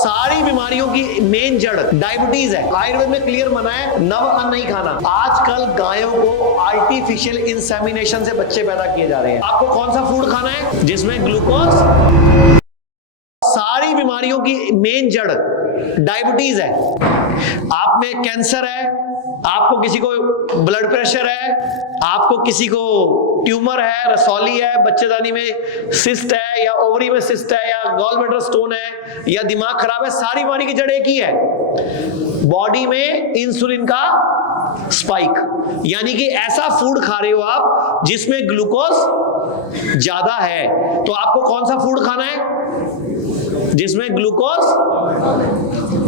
सारी बीमारियों की मेन जड़ डायबिटीज है। आयुर्वेद में क्लियर मना है नव अन्न नहीं खाना। आजकल गायों को आर्टिफिशियल इंसेमिनेशन से बच्चे पैदा किए जा रहे हैं। आपको कौन सा फूड खाना है जिसमें ग्लूकोज, सारी बीमारियों की मेन जड़ डायबिटीज है। आप में कैंसर है, आपको किसी को ब्लड प्रेशर है, आपको किसी को ट्यूमर है, रसौली है, बच्चेदानी में सिस्ट है, या ओवरी में सिस्ट है, या गॉल ब्लैडर स्टोन है, या दिमाग खराब है, सारी बीमारी की जड़ एक ही है, बॉडी में इंसुलिन का स्पाइक। यानी कि ऐसा फूड खा रहे हो आप जिसमें ग्लूकोज ज्यादा है। तो आपको कौन सा फूड खाना है जिसमें ग्लूकोज,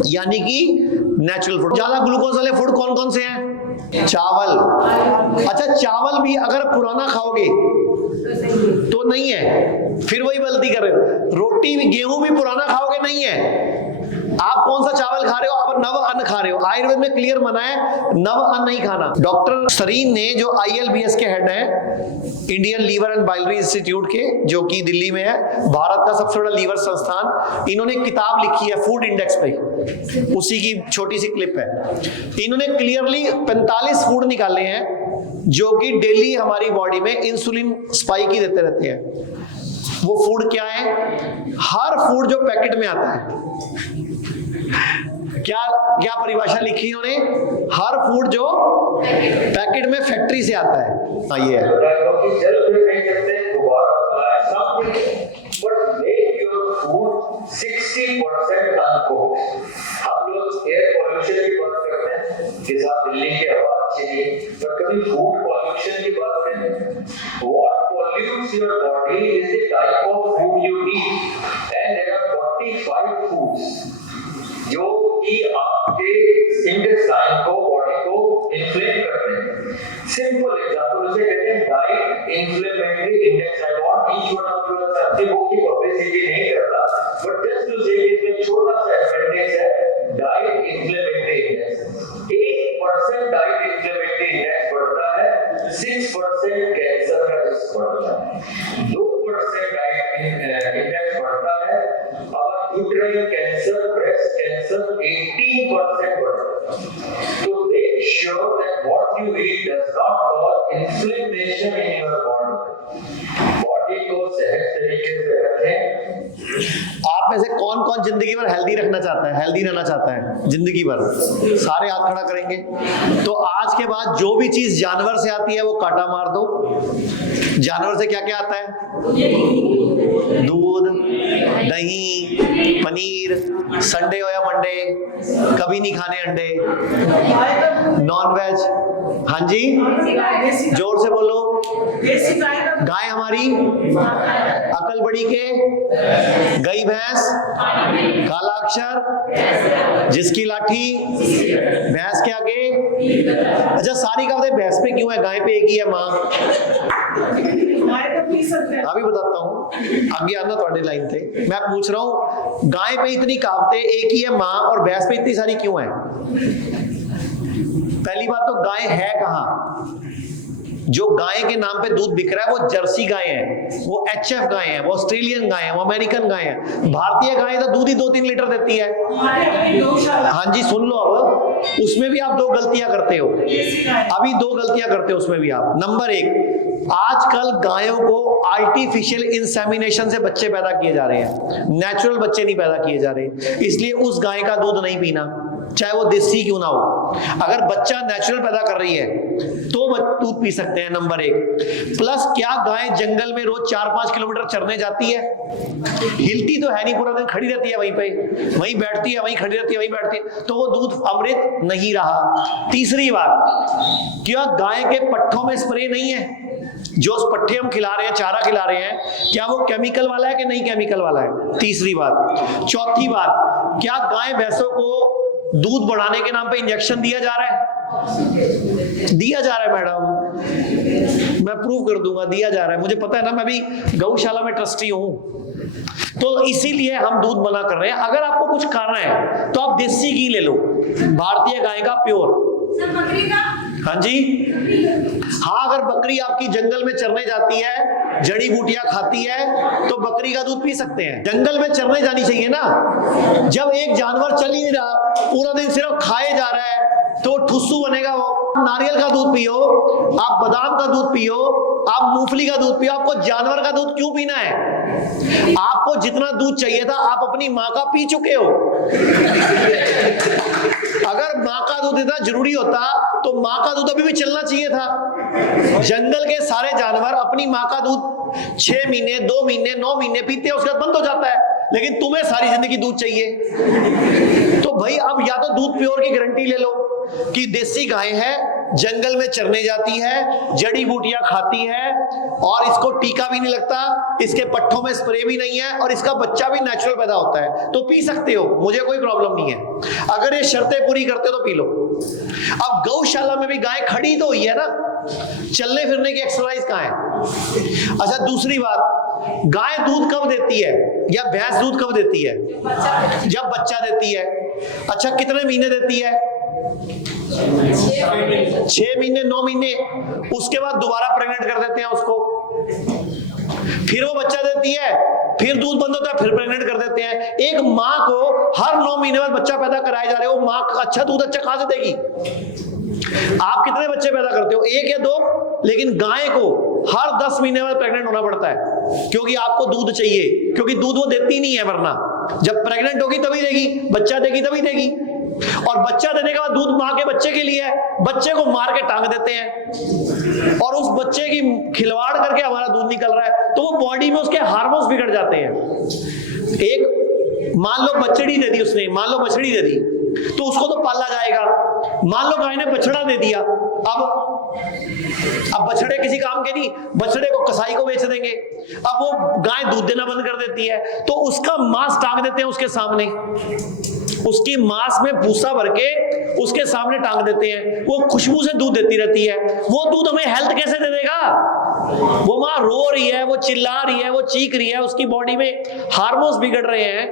यानी कि नेचुरल फूड। ज्यादा ग्लूकोज वाले फूड कौन कौन से हैं? चावल। अच्छा, चावल भी अगर पुराना खाओगे तो नहीं है, फिर वही गलती कर रहे हो। रोटी भी, गेहूं भी पुराना खाओगे नहीं है। आप कौन सा चावल खा रहे हो? आप नव अन्न खा रहे हो। आयुर्वेद में क्लियर मना है नव अन्न नहीं खाना। डॉक्टर सरीन ने, जो ILBS के हेड हैं, Indian liver and biliary institute के, जो कि दिल्ली में है, भारत का सबसे बड़ा लीवर संस्थान, इन्होंने किताब लिखी है फूड इंडेक्स पे, उसी की छोटी सी क्लिप है। इन्होंने क्लियरली 45 फूड निकाले हैं जो कि डेली हमारी बॉडी में इंसुलिन स्पाइक ही देते रहते हैं। वो फूड क्या है? हर फूड जो पैकेट में आता है, क्या क्या परिभाषा लिखी इन्होंने? हर फूड जो पैकेट में फैक्ट्री से आता है। ये है। हम लोग एयर पॉल्यूशन की बात करते हैं कि साहब दिल्ली की हवा अच्छी नहीं, पर कभी फूड पॉल्यूशन की बात करें। What pollutes your body is the type of food you eat, and there are 45 foods जो कि आपके इंटेस्टाइन को, बॉडी को इन्फ्लेम करते हैं। सिंपल एग्जांपल उसे कहते हैं diet inflammatory index. I want each one of you अपनी बुक की पब्लिसिटी नहीं करता, बट जस्ट टू से इसमें छोटा सा अपेंडिक्स है, diet inflammatory index. 1% diet inflammatory index बढ़ता है, 6% कैंसर का रिस्क बढ़ता है, 2% डाइट इंडेक्स बढ़ता है, और यूट्राइन कैंसर, ब्रेस्ट कैंसर 18% बढ़ता है। तो make sure that what you eat does not cause inflammation in your body. Body को सेहत तरीके से रखें। आप में से कौन कौन जिंदगी भर हेल्दी रखना चाहता है, हेल्दी रहना चाहता है जिंदगी भर? सारे हाथ खड़ा करेंगे। तो आज के बाद जो भी चीज जानवर से आती है वो काटा मार दो। जानवर से क्या क्या आता है? दूध, दही, पनीर, संडे हो या मंडे, कभी नहीं खाने अंडे, नॉन वेज। हाँ जी, जोर से बोलो। गाय हमारी अकल बड़ी के, गई भैंस, काला अक्षर, जिसकी लाठी, भैंस के आगे। अच्छा, सारी कहावतें भैंस पे क्यों है, गाय पे एक ही है माँ? अभी बताता हूँ, आगे आना थोड़े लाइन थे। मैं पूछ रहा हूँ, गाय पे इतनी कहावतें, एक ही है माँ, और भैंस पे इतनी सारी क्यों है? पहली बात तो गाय है कहाँ? जो गाय के नाम पे दूध बिक रहा है वो जर्सी गाय है, वो HF गाय है, वो ऑस्ट्रेलियन गाय है, वो अमेरिकन गाय है। भारतीय गाय तो दूध ही 2-3 लीटर देती है। हाँ जी, सुन लो। अब उसमें भी आप 2 गलतियां करते हो। अभी 2 गलतियां करते हो उसमें भी आप। नंबर 1, आजकल गायों को आर्टिफिशियल इंसेमिनेशन से बच्चे पैदा किए जा रहे हैं, नेचुरल बच्चे नहीं पैदा किए जा रहे। इसलिए उस गाय का दूध नहीं पीना, चाहे वो देसी क्यों ना हो। अगर बच्चा नेचुरल पैदा कर रही है तो दूध पी सकते हैं, नंबर 1। प्लस, क्या गाय जंगल में रोज 4-5 किलोमीटर चरने जाती है? हिलती तो है नहीं, पूरा दिन खड़ी रहती है वहीं पे, वहीं बैठती है, वहीं खड़ी रहती है, वहीं बैठती है, तो वो दूध अमृत नहीं रहा। तीसरी बात, क्या गाय के पट्ठों में स्प्रे नहीं है? जो पट्ठे हम खिला रहे हैं, चारा खिला रहे हैं, क्या वो केमिकल वाला है कि नहीं केमिकल वाला है? तीसरी बात। चौथी बात, क्या गाय भैंसों को दूध बढ़ाने के नाम पे इंजेक्शन दिया जा रहा है? दिया जा रहा है मैडम, मैं प्रूव कर दूंगा, दिया जा रहा है। मुझे पता है ना, मैं भी गौशाला में ट्रस्टी हूं, तो इसीलिए हम दूध मना कर रहे हैं। अगर आपको कुछ खाना है तो आप देसी घी ले लो, भारतीय गाय का प्योर। हाँ जी, हाँ, अगर बकरी आपकी जंगल में चरने जाती है जड़ी बूटियां खाती है, तो बकरी का दूध पी सकते हैं। जंगल में चरने जानी चाहिए ना। जब एक जानवर चल ही नहीं रहा, पूरा दिन सिर्फ खाए जा रहा है, तो ठुस्सू बनेगा वो। नारियल का दूध पियो, आप बादाम का दूध पियो, आप मूंगफली का दूध पियो, आपको जानवर का दूध क्यों पीना है? आपको जितना दूध चाहिए था आप अपनी माँ का पी चुके हो। अगर माँ का दूध इतना जरूरी होता तो माँ का दूध अभी भी चलना चाहिए था। जंगल के सारे जानवर अपनी माँ का दूध 6 महीने, 2 महीने, 9 महीने पीते हैं, उसके बाद बंद हो जाता है, लेकिन तुम्हें सारी जिंदगी दूध चाहिए। तो भाई अब या तो दूध प्योर की गारंटी ले लो कि देसी गाय है, जंगल में चरने जाती है, जड़ी बूटियां खाती है, और इसको टीका भी नहीं लगता, इसके पट्ठों में स्प्रे भी नहीं है, और इसका बच्चा भी नेचुरल पैदा होता है, तो पी सकते हो, मुझे कोई प्रॉब्लम नहीं है। अगर ये शर्तें पूरी करते हो तो पी लो। अब गौशाला में भी गाय खड़ी तो हुई है ना, चलने फिरने की एक्सरसाइज कहाँ है? अच्छा, दूसरी बात, गाय दूध कब देती है या भैंस दूध कब देती है? जब बच्चा देती है। अच्छा, कितने महीने देती है? 6 महीने, 9 महीने। उसके बाद दोबारा प्रेग्नेंट कर देते हैं उसको, फिर वो बच्चा देती है, फिर दूध बंद होता है, फिर प्रेग्नेंट कर देते हैं। एक माँ को हर 9 महीने बाद बच्चा पैदा कराए जा रहे हो, माँ अच्छा दूध अच्छा कहां से देगी? आप कितने बच्चे पैदा करते हो? 1 या 2? लेकिन गाय को हर 10 महीने बाद प्रेग्नेंट होना पड़ता है, क्योंकि आपको दूध चाहिए, क्योंकि दूध वो देती नहीं है, वरना जब प्रेग्नेंट होगी तभी देगी, बच्चा देगी तभी देगी। और बच्चा देने के बाद दूध माँ के बच्चे के लिए है, बच्चे को मार के टांग देते हैं, और उस बच्चे की खिलवाड़ करके हमारा दूध निकल रहा है, तो वो बॉडी में उसके हार्मोन्स बिगड़ जाते हैं। एक मान लो बछड़ी दे दी उसने, मान लो बछड़ी दे दी, तो उसको तो पाला जाएगा। मान लो गाय ने बछड़ा दे दिया, अब बछड़े किसी काम के नहीं, बछड़े को कसाई को बेच देंगे। अब वो गाय दूध देना बंद कर देती है, तो उसका मांस टांग देते हैं उसके सामने, उसकी मांस में भूसा भर के उसके सामने टांग देते हैं, वो खुशबू से दूध देती रहती है। वो दूध हमें हेल्थ कैसे दे देगा? वो माँ रो रही है, वो चिल्ला रही है, वो चीख रही है, उसकी बॉडी में हार्मोन्स बिगड़ रहे हैं।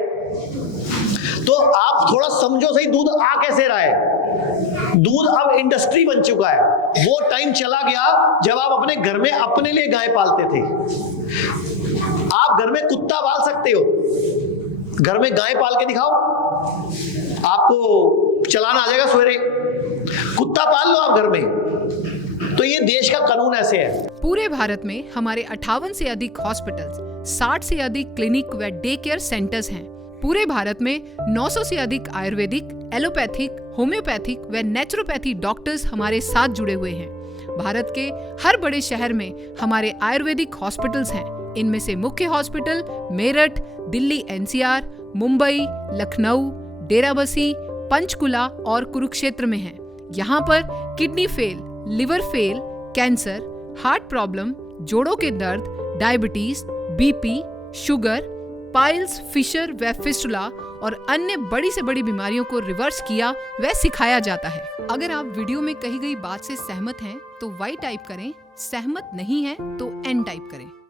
तो आप थोड़ा समझो सही, दूध आ कैसे रहा है? दूध अब इंडस्ट्री बन चुका है। वो टाइम चला गया जब आप अपने घर में अपने लिए गाय पालते थे। आप घर में कुत्ता पाल सकते हो, घर में गाय पाल के दिखाओ, आपको चलाना आ जाएगा। सवेरे कुत्ता पाल लो आप घर में। तो ये देश का कानून ऐसे है। पूरे भारत में हमारे 58 से अधिक हॉस्पिटल्स, 60 से अधिक क्लिनिक व डे केयर सेंटर्स हैं। पूरे भारत में 900 से अधिक आयुर्वेदिक, एलोपैथिक, होम्योपैथिक व नेचुरोपैथी डॉक्टर्स हमारे साथ जुड़े हुए हैं। भारत के हर बड़े शहर में हमारे आयुर्वेदिक हॉस्पिटल्स हैं। इनमें से मुख्य हॉस्पिटल मेरठ, दिल्ली NCR, मुंबई, लखनऊ, डेराबसी, पंचकुला और कुरुक्षेत्र में हैं। यहाँ पर kidney fail, liver fail, cancer, heart problem, जोड़ों के दर्द, diabetes, BP, sugar, piles, fissure व फिस्टुला और अन्य बड़ी से बड़ी बीमारियों को रिवर्स किया व सिखाया जाता है। अगर आप वीडियो में कही गई बात से सहमत हैं तो Y टाइप करें, सहमत नहीं हैं तो N टाइप करें।